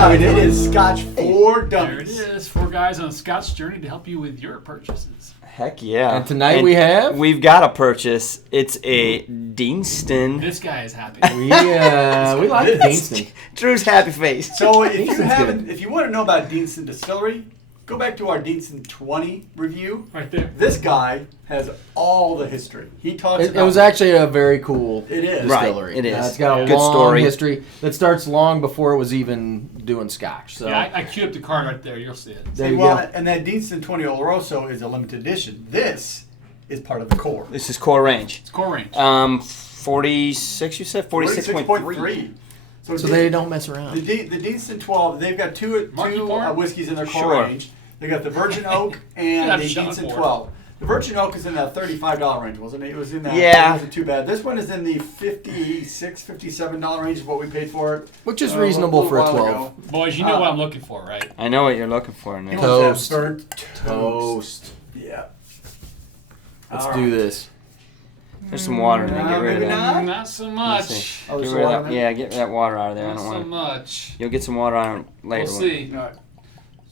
guys, it is Scotch for Dummies. There it is. 4 guys on a Scotch journey to help you with your purchases. Heck yeah. And tonight we've got a purchase. It's a Deanston. This guy is happy. we like the Deanston. Drew's happy face. So if you want to know about Deanston Distillery, go back to our Deanston 20 review. Right there. This guy has all the history. He talks It about... was actually a very cool distillery. Right, it is. It's got a Good long story. history that starts long before it was even doing Scotch. So Yeah, I queued up the card right there. You'll see it. there you Well, go. and that Deanston 20 Oloroso is a limited edition. This is part of the core. This is core range. It's core range. 46, you said? 46.3. So they don't mess around. The Deanston 12, they've got two whiskeys in their core Sure. range. They got the Virgin Oak and the Deanston 12. The Virgin Oak is in that $35 range, wasn't it? It was in that. Yeah. It wasn't too bad. This one is in the $56, $57 range is what we paid for it. Which is reasonable for a while 12. ago. Boys, you know what I'm looking for, right? I know what you're looking for He now. wants that Toast. burnt Toast. Yeah. Let's All do right. this. There's some water in there. Get rid of maybe that. not. Not so Let's much. see. Oh, Get there's rid of water that. in there? Yeah, get that water out of there. I Not don't so want. much. You'll get some water on it later. We'll see. All right.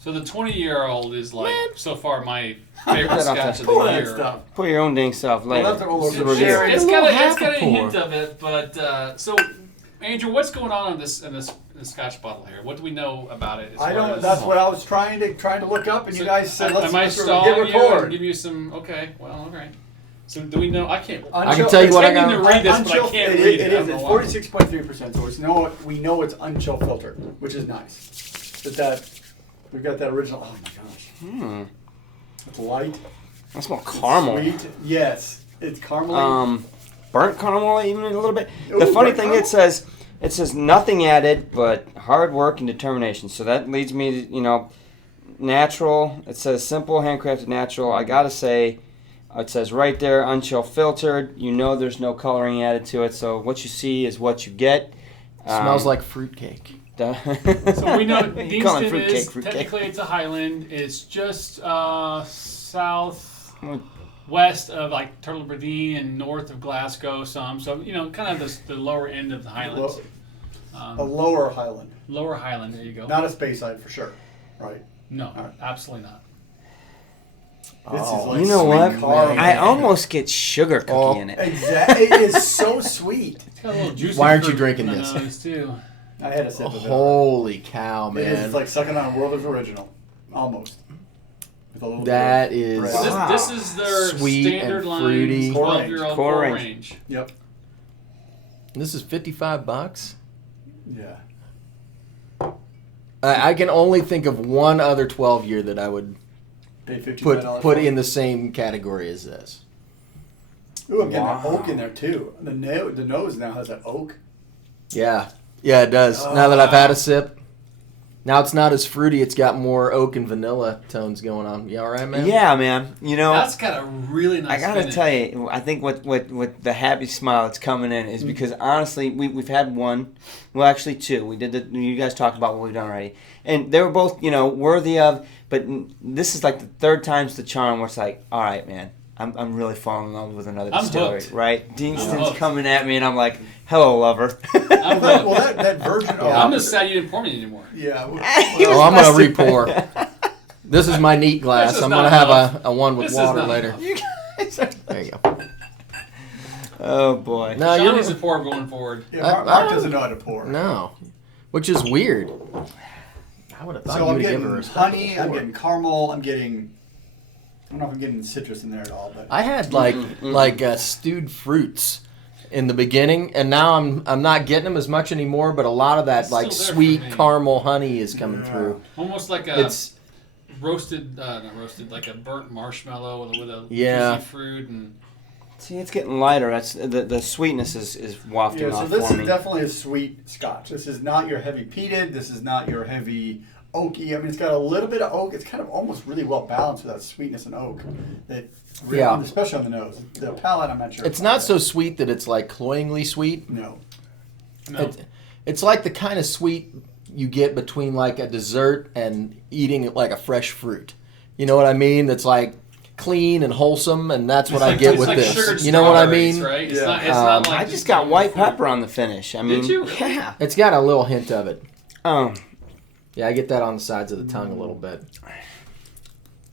So the 20-year-old is like so far my favorite Get off Scotch that. of Pour the that year. stuff. Put your own dang stuff later. that's our old This is a Oloroso. review. It's A got little a half a hint pour. of it, but so Andrew, what's going on in this Scotch bottle here? What do we know about it? As I far don't. as- That's what I was trying to look up, and you guys said let's am I hit stalling you record. and give you some? Okay, well, all right. So do we know? I can't. I can tell you what I got. to read this, but I can't read it. It is. It's 46.3%. So we know it's unchill filtered, which is nice. But we've got that original. Oh my gosh. It's light. I smell caramel. Sweet. Yes, it's caramely. Burnt caramel even a little bit. Ooh, The funny burnt thing caramel? it says nothing added but hard work and determination. So that leads me to natural. It says simple, handcrafted, natural. I gotta say, it says right there, unchill filtered. You know there's no coloring added to it. So what you see is what you get. Smells like fruitcake. So we know You call it Deanston is fruitcake. technically it's a Highland. It's just southwest of like Turtle Aberdeen and north of Glasgow. Some so kind of the lower end of the Highlands. A lower Highland, Lower Highland. There you go. not a Speyside for sure, right? No, absolutely not. This is Oh, like You know sweet what? caramel. I almost get sugar cookie in it. Exactly. It is so sweet. It's got a little juicy Why aren't you fruit drinking in the this? nose, too. I had a sip of it. Holy cow, It is. man. It's like sucking on a Werther's original, almost. With a little That bit of is- bread. So this is their Sweet standard and line fruity. 12-year-old Core core range. range. Yep. This is $55. Yeah. I can only think of one other 12 year that I would Pay $55 put for it. in the same category as this. Ooh, I'm getting that oak in there too. The nose now has that oak. Yeah, it does. Now that I've had a sip, now it's not as fruity. It's got more oak and vanilla tones going on. You all right, man? Yeah, man. That's got a really nice I gotta finish. tell you, I think what the happy smile that's coming in is because honestly, we've had one, well actually two. We did you guys talked about what we've done already, and they were both worthy of. But this is like the third time's the charm where it's like, all right, man, I'm really falling in love with another I'm distillery, hooked. right? Deanston's hooked. coming at me, and I'm like, hello, lover. I'm hooked. Well, that virgin oak. I'm just sad you didn't pour me anymore. Yeah. Oh, I'm gonna re-pour. This is my neat glass. This is I'm not gonna have enough. a one with This is water not later. enough. You guys are There you go. Oh boy. No, Sean you're needs to pour going forward. Yeah, Mark doesn't know how to pour. no, which is weird. I would have thought So you I'm would give getting her a honey. I'm pour. getting caramel. I don't know if I'm getting citrus in there at all, but I had like stewed fruits in the beginning, and now I'm not getting them as much anymore. But a lot of that It's like still there sweet for me. caramel honey is coming Yeah. through. Almost like a It's roasted, not roasted, like a burnt marshmallow with a Yeah. juicy fruit. And See, it's getting lighter. That's the sweetness is wafting yeah. So off this for is me. definitely a sweet Scotch. This is not your heavy peated. This is not your heavy oaky. I mean, it's got a little bit of oak. It's kind of almost really well balanced with that sweetness and oak. That really, Yeah. especially on the nose. The palate, I'm not sure. it's not so sweet that it's like cloyingly sweet. No. no, It's like the kind of sweet you get between like a dessert and eating like a fresh fruit. You know what I mean? That's like clean and wholesome, and that's what I get it's with like this. sugared You know what I strawberries, mean? Right? It's Yeah. not. It's not like I just got white pepper on the finish. I mean, you? yeah. It's got a little hint of it. Yeah, I get that on the sides of the tongue a little bit.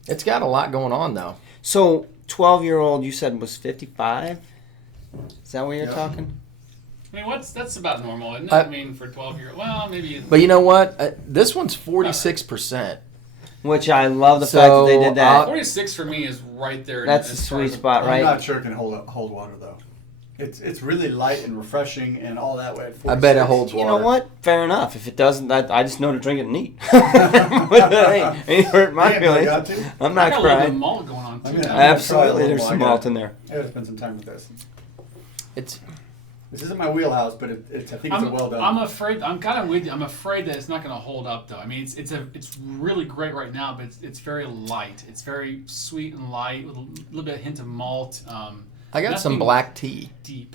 It's got a lot going on, though. So, 12-year-old, you said was 55? Is that what you're talking? I mean, that's about normal, isn't it? I I mean, for 12-year-old, well, maybe. But you know what? This one's 46%. Which I love the fact that they did that. 46 for me is right there. That's the as far sweet as- spot, right? I'm not sure it can hold water though. It's really light and refreshing and all that way. At 46. I bet it holds You water. know what? Fair enough. If it doesn't, I just know to drink it neat. ain't hurt my Damn, I got feelings. to. I'm I not got a little bit of crying. malt going on too. I'm gonna- now. Absolutely, I'm there's gonna some try a malt little in there. I gotta spend some time with this. It's This isn't my wheelhouse, but I think it's a well done. I'm afraid. I'm kind of with you. I'm afraid that it's not going to hold up, though. I mean, it's really great right now, but it's very light. It's very sweet and light with a little bit of hint of malt. I got some Nothing black tea. Deep.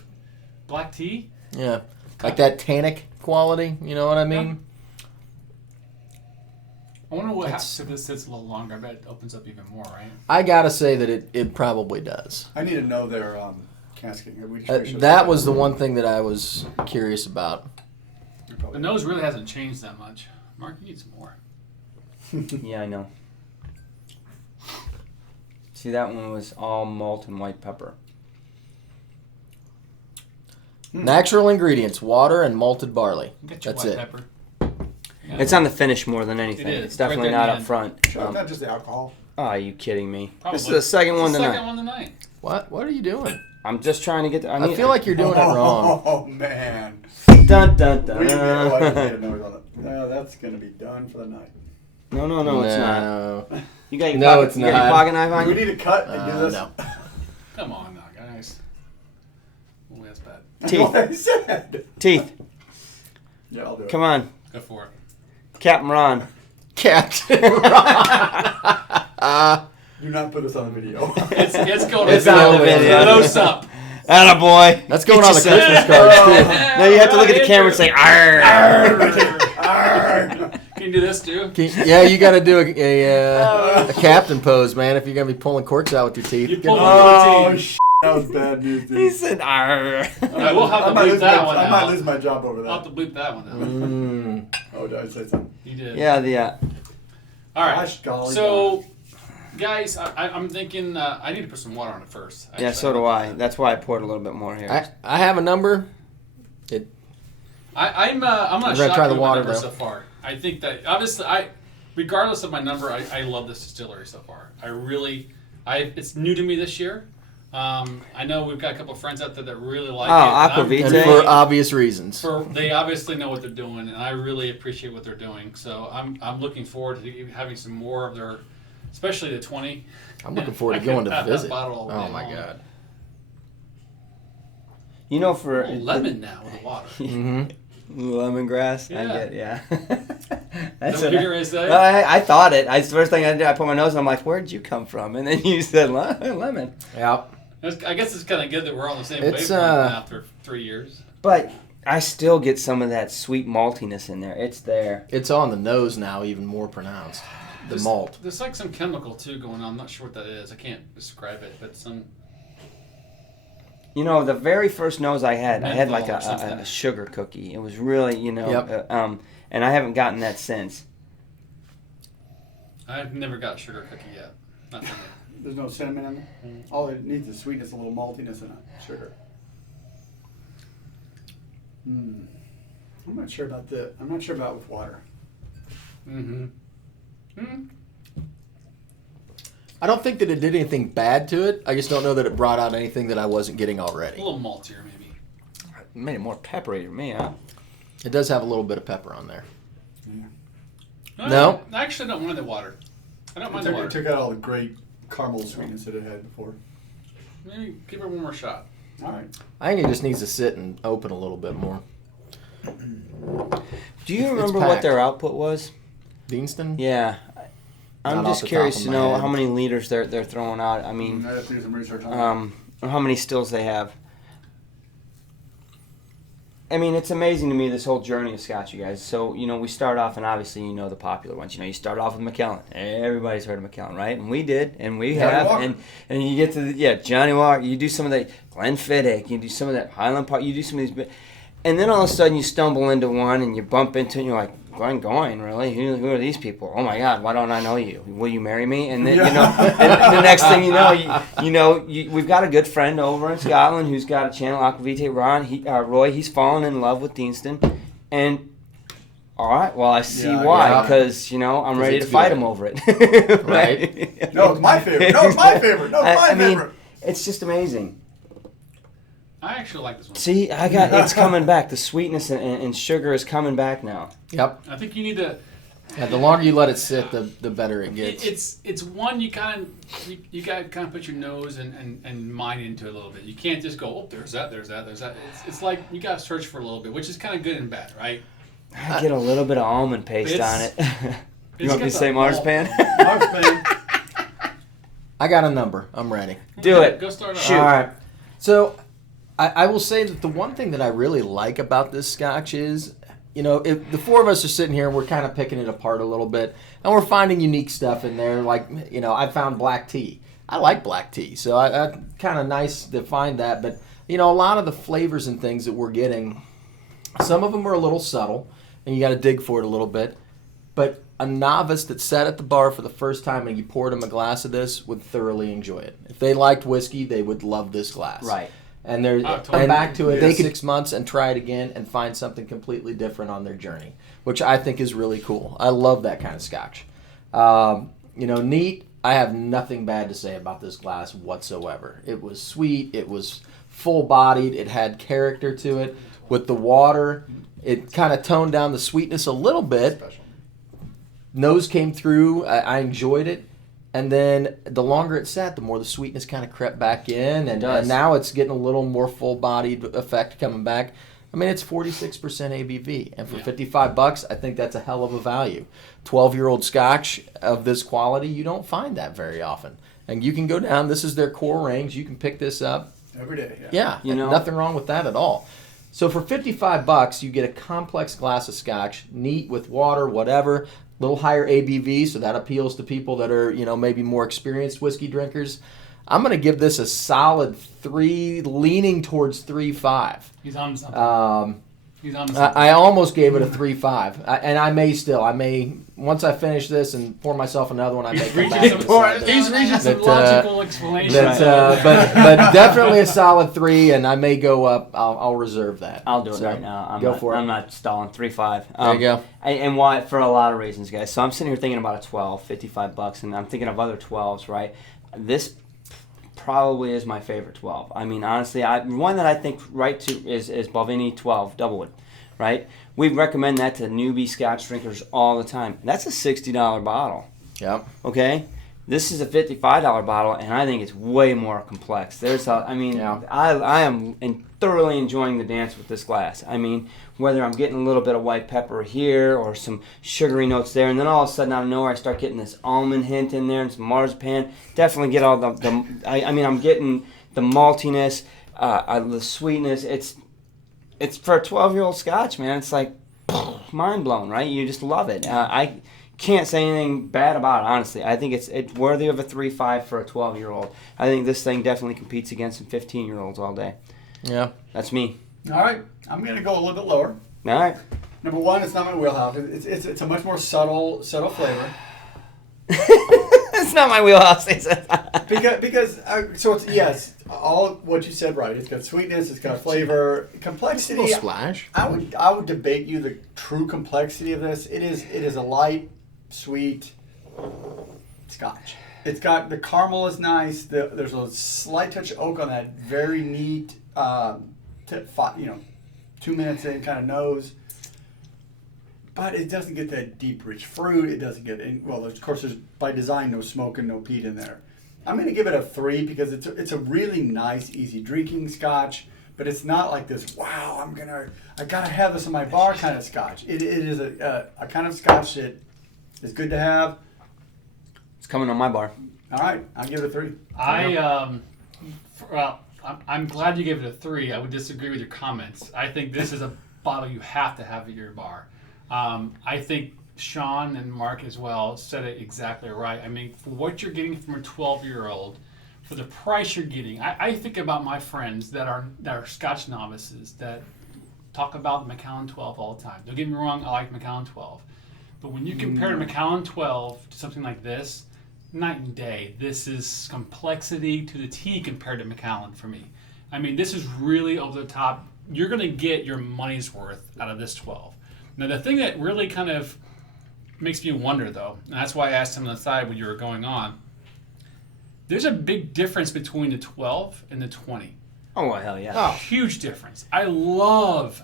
Black tea? Yeah. Like that tannic quality, you know what I mean? I wonder what happens if this sits a little longer. I bet it opens up even more, right? I gotta say that it probably does. I need to know their casking. That was the one thing that I was curious about. The nose really hasn't changed that much. Mark, you need some more. Yeah, I know. See, that one was all malt and white pepper. Natural ingredients: water and malted barley. Get your That's white it. pepper. Yeah. It's on the finish more than anything. It is. It's definitely Right there not at up the end. front. Sure, not just the alcohol. Oh, are you kidding me? Probably. This is the second one It's the tonight. second one tonight. What are you doing? I'm just trying to get. I feel like you're doing it wrong. Oh man. Dun dun dun. We made a noise on it. No, that's gonna be done for the night. No, it's not. No. You got your No, pocket, it's you got your not. pocket knife on We you? need to cut and do this. No. Come on now, guys. Oh, that's bad. That's Teeth. what I said. Teeth. Yeah, I'll do it. Come on, Go for it. Captain Ron. Captain. Do not put this on the video. It's going It's to on the be video. close up. Attaboy. That's going Get on the yourself- Christmas cards too. Now you have to look at the camera and say, "Arr." Can you do this too? Yeah, you got to do a captain pose, man. If you're gonna be pulling corks out with your teeth. You pull Oh, the sh**. That was bad news, dude. He said, "Arr." All right, we'll have to bleep that one I might out. lose my job over I'll have to that. bleep that one out. Oh, did I say something? You did. Yeah, All right. Gosh, golly, So, guys, I'm thinking I need to put some water on it first. yeah. actually. So do I. That's why I poured a little bit more here. I have a number. I'm not gonna shocked try the with water, my number though. so far. I think that obviously regardless of my number, I love this distillery so far. It's new to me this year. I know we've got a couple of friends out there that really like it. Aquavita. And Say- for obvious reasons. They obviously know what they're doing, and I really appreciate what they're doing. So I'm looking forward to having some more of their, especially the 20. I'm looking forward I to going could to have that visit. bottle all Oh day my long. god. You know, for Oh, lemon now with the water. lemongrass. I Yeah. get, yeah. That's what you're gonna say? I thought it. The first thing I did, I put my nose, and I'm like, "Where'd you come from?" And then you said lemon. Yep. I guess it's kind of good that we're on the same It's, wavelength after 3 years. But I still get some of that sweet maltiness in there. It's there. It's on the nose now, even more pronounced. The There's- malt. There's like some chemical too going on. I'm not sure what that is. I can't describe it, but some. You know, the very first nose I had like Menthol or something. a sugar cookie. It was really, Yep. And I haven't gotten that since. I've never got sugar cookie yet. Not from it. There's no cinnamon in there. All it needs is sweetness, a little maltiness, and sugar. I'm not sure about with water. I don't think that it did anything bad to it. I just don't know that it brought out anything that I wasn't getting A already. little maltier, maybe. It made it more peppery to me, huh? It does have a little bit of pepper on there. Yeah. No. I actually don't mind the water. I don't It mind the took, water. it took out all the great caramel sweetness that it had before. Maybe give it one more shot. All right. I think it just needs to sit and open a little bit more. Do you It's remember what packed. their output was? Deanston? Yeah. I'm Not off just the top curious of to my know head. how many liters they're throwing out. I mean, I have to do some research on how many stills they have. I mean, it's amazing to me, this whole journey of Scotch, you guys. So, we start off, and obviously you know the popular ones. You start off with Macallan. Everybody's heard of Macallan, right? And we did, and we Johnny have. Walker. And you get to Johnny Walker. You do some of that Glenfiddich. You do some of that Highland Park. You do some of these. And then all of a sudden you stumble into one and you bump into it and you're like, going, really? Who are these people? Oh my God, why don't I know you? Will you marry me? And then, and the next thing you know, we've got a good friend over in Scotland who's got a channel, Aquavitae, Roy, he's fallen in love with Deanston. And, all right, well, I see why, because, I'm ready to fight him over it. Right? No, it's my favorite. No, it's my favorite. No, it's my favorite. It's just amazing. I actually like this one. See, it's coming back. The sweetness and sugar is coming back now. Yep. I think you need to. Yeah, the longer you let it sit, the better it gets. It's one you got to put your nose and mind into it a little bit. You can't just go, oh, there's that. It's like you got to search for a little bit, which is kind of good and bad, right? I get a little bit of almond paste on it. You want me to say marzipan? Marzipan. I got a number. I'm ready. Do it. Go start off. Shoot. All right. So, I will say that the one thing that I really like about this Scotch is, if the four of us are sitting here and we're kind of picking it apart a little bit, and we're finding unique stuff in there. Like, I found black tea. I like black tea, so I kind of nice to find that. But a lot of the flavors and things that we're getting, some of them are a little subtle, and you got to dig for it a little bit. But a novice that sat at the bar for the first time and you poured them a glass of this would thoroughly enjoy it. If they liked whiskey, they would love this glass. Right. And they're come back to it in 6 months and try it again and find something completely different on their journey, which I think is really cool. I love that kind of Scotch. Neat. I have nothing bad to say about this glass whatsoever. It was sweet. It was full-bodied. It had character to it. With the water, it kind of toned down the sweetness a little bit. Nose came through. I enjoyed it. And then the longer it sat, the more the sweetness kind of crept back in. And now it's getting a little more full-bodied effect coming back. I mean, it's 46% ABV. And for $55, I think that's a hell of a value. 12-year-old Scotch of this quality, you don't find that very often. And you can go down. This is their core range. You can pick this up. Every day, Yeah, nothing wrong with that at all. So for $55, you get a complex glass of Scotch, neat with water, whatever. Little higher ABV, so that appeals to people that are, maybe more experienced whiskey drinkers. I'm going to give this a solid 3, leaning towards 3.5. He's on something. I almost gave it a 3.5, and I may once I finish this and pour myself another one, I may come back. He's reaching some logical explanation. But definitely a solid 3, and I may go up. I'll reserve that. I'll do it right now. Go for it. I'm not stalling. 3.5. There you go. And why? For a lot of reasons, guys. So I'm sitting here thinking about a 12, $55, and I'm thinking of other 12s, right? This probably is my favorite 12. I mean, honestly, one that I think is Balvenie 12 Doublewood, right? We recommend that to newbie Scotch drinkers all the time. That's a $60 bottle. Yep. Okay? This is a $55 bottle, and I think it's way more complex. I am thoroughly enjoying the dance with this glass. I mean, whether I'm getting a little bit of white pepper here or some sugary notes there, and then all of a sudden out of nowhere I start getting this almond hint in there and some marzipan. Definitely get all I'm getting the maltiness, the sweetness. It's for a 12-year-old Scotch, man. It's like mind blown, right? You just love it. I can't say anything bad about it, honestly. I think it's worthy of a 3.5 for a 12-year-old. I think this thing definitely competes against some 15-year-olds all day. Yeah. That's me. All right. I'm going to go a little bit lower. All right. Number one, it's not my wheelhouse. It's a much more subtle flavor. It's not my wheelhouse. because it's all what you said right. It's got sweetness. It's got flavor, complexity. A little splash. I would debate you the true complexity of this. It is a light, sweet Scotch. It's got the caramel is nice. There's a slight touch of oak on that very neat, 2 minutes in kind of nose. But it doesn't get that deep, rich fruit. It doesn't get, of course, there's by design no smoke and no peat in there. I'm going to give it a 3 because it's a really nice, easy drinking Scotch. But it's not like this. Wow, I gotta have this in my bar kind of Scotch. It is a kind of Scotch that is good to have. It's coming on my bar. All right, I'll give it a 3. I'm glad you gave it a 3. I would disagree with your comments. I think this is a bottle you have to have at your bar. I think Sean and Mark as well said it exactly right. I mean, for what you're getting from a 12-year-old, for the price you're getting, I think about my friends that are Scotch novices that talk about Macallan 12 all the time. Don't get me wrong, I like Macallan 12. But when you compare Macallan 12 to something like this, night and day. This is complexity to the T compared to Macallan for me. I mean, this is really over the top. You're going to get your money's worth out of this 12. Now, the thing that really kind of makes me wonder, though, and that's why I asked him on the side when you were going on, there's a big difference between the 12 and the 20. Oh, well, hell yeah. Oh, huge difference. I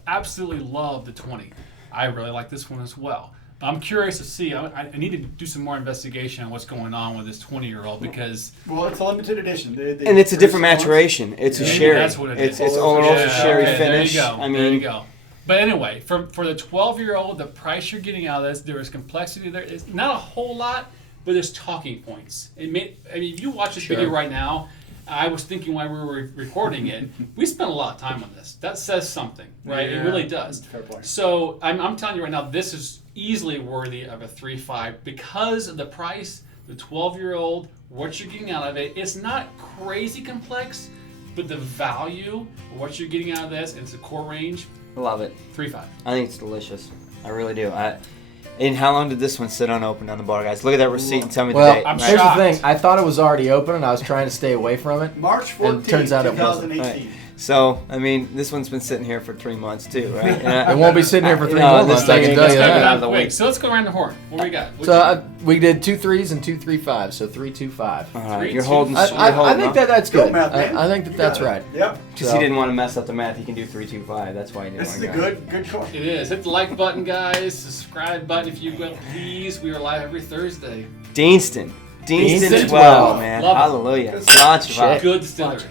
absolutely love the 20. I really like this one as well. I'm curious to see. I need to do some more investigation on what's going on with this 20-year-old because... Well, it's a limited edition. And it's a different maturation. It's a sherry. That's what it is. It's almost a sherry finish. There you go. I mean, there you go. But anyway, for the 12-year-old, the price you're getting out of this, there is complexity there. It's not a whole lot, but there's talking points. If you watch this video right now, I was thinking while we were recording it, we spent a lot of time on this. That says something, right? Yeah, it really does. fair point. So I'm telling you right now, this is easily worthy of a 3.5 because of the price, the 12-year-old, what you're getting out of it. It's not crazy complex, but the value of what you're getting out of this, and it's a core range. love it. 3.5. I think it's delicious. I really do. And how long did this one sit unopened on the bar, guys? Look at that receipt and tell me the date. I'm here's shocked. the thing. I thought it was already open, and I was trying to stay away from it. March 14th, And turns out it wasn't. 2018. Right. So, I mean, this one's been sitting here for 3 months, too, right? It won't be sitting here for 3 No, more this months, I thing can ain't tell gonna you get that. out of the way. So let's go around the horn. What do we got? So we did 2 3s and 2 3.5s, so 3.25. All right, 3, you're 2, holding. five. I think that's Go, good. Matt, man. I think You that's got it. right. Yep. Because So- he didn't want to mess up the math, he can do 3.25. That's why he didn't This want is to a go. good choice. It is. Hit the like button, guys. Subscribe button if you will, please. We are live every Thursday. Deanston. Deanston Deanston 12, 12. man. Love it. Hallelujah. Good Scotch shit. vodka. Good distillery.